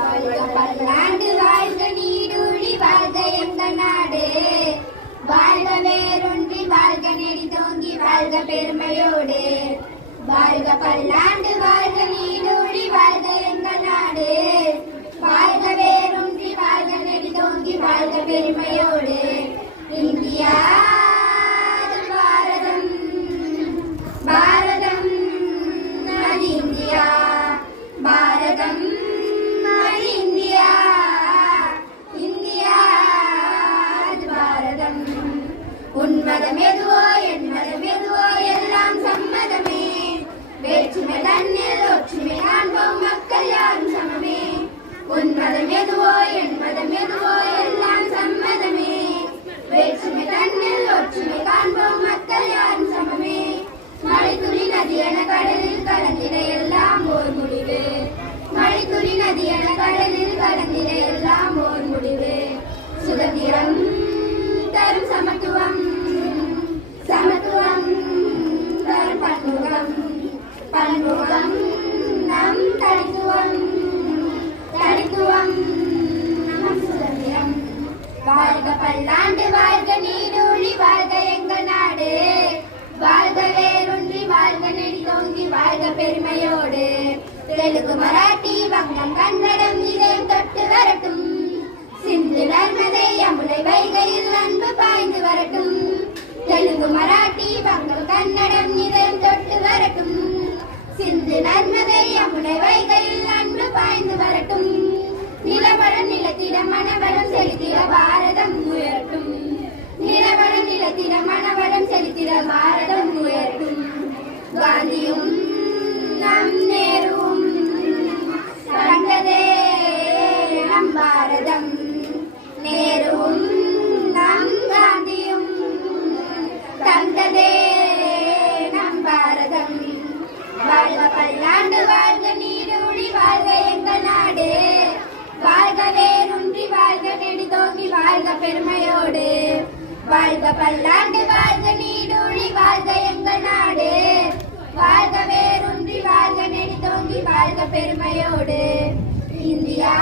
வாழ்க பல்லாண்டு வாழ்க நீடூழி வாழ்க எங்கள் நாடு வாழ்க வேரூன்றி வாழ்க நெறி தோங்கி வாழ்க பெருமையோடு வாழ்க பல்லாண்டு வாழ்க நீடூழி வாழ்க எங்கள் நாடு வாழ்க வேரூன்றி வாழ்க நெறி தோங்கி வாழ்க பெருமையோடு இந்தியா பாரதம் பாரதம் அது இந்தியா பாரதம் அது இந்தியா இந்தியா அது பாரதம் உன்மதம் எதுவோ என் மதம் எதுவோ எல்லாம் சம்மதமே வேற்றுமை தன்னில் ஒற்றுமை காண்போம் மக்கள் யாரும் சமமே உன்மதம் எதுவோ என் மதம் எதுவோ எல்லாம் சம்மதமே வேற்றுமை தன்னில் ஒற்றுமை காண்போம் மக்கள் யாரும் சமமே மழைத்துளி நதி என கடலில் கலந்திட எல்லாம் ஓர் முடிவு மழைத்துளி நதி என கடலில் கலந்திட எல்லாம் ஓர் முடிவு சுதந்திரம் தரும் சமத்துவம் சமத்துவம் தரும் பன்முகம் பன்முகம் நம் தனித்துவம் தனித்துவம் நம் சுதந்திரம் வாழ்க பல்லாண்டு வாழ்க நீடூழி வாழ்க எங்கள் நாடு வாழ்க வேரூன்றி வாழ்க நெறி தோங்கி வாழ்க பெருமையோடு தெலுங்கு மராட்டி வங்கம் கன்னடம் இதயம் தொட்டு வரட்டும் சிந்து நர்மதை யமுனை வைகையில் அன்பு பாய்ந்து வரட்டும் தெலுங்கு மராட்டி வங்கம் கன்னடம் இதயம் தொட்டு வரட்டும் சிந்து நர்மதை யமுனை வைகையில் அன்பு பாய்ந்து வரட்டும் நிலவளம் நிலத்திட மனவளம் செலுத்திட பாரதம் உயரட்டும் நிலவளம் நிலத்திட மனவளம் செலுத்திட பாரதம் உயரட்டும் காந்தியும் நம் நேருவும் கண்டதே நம் பாரதம் நேருவும் நம் காந்தியும் தந்ததே நம் பாரதம் வாழ்க பல்லாண்டு வாழ்க நீடூழி வாழ்க எங்கள் நாடு வாழ்க வேரூன்றி வாழ்க நெடி தோங்கி வாழ்க பெருமையோடு வாழ்க பல்லாண்டு வாழ்க நீடூழி வாழ்க எங்கள் நாடு வாழ்க வேரூன்றி வாழ்க நெடி தோங்கி வாழ்க பெருமையோடு இந்தியா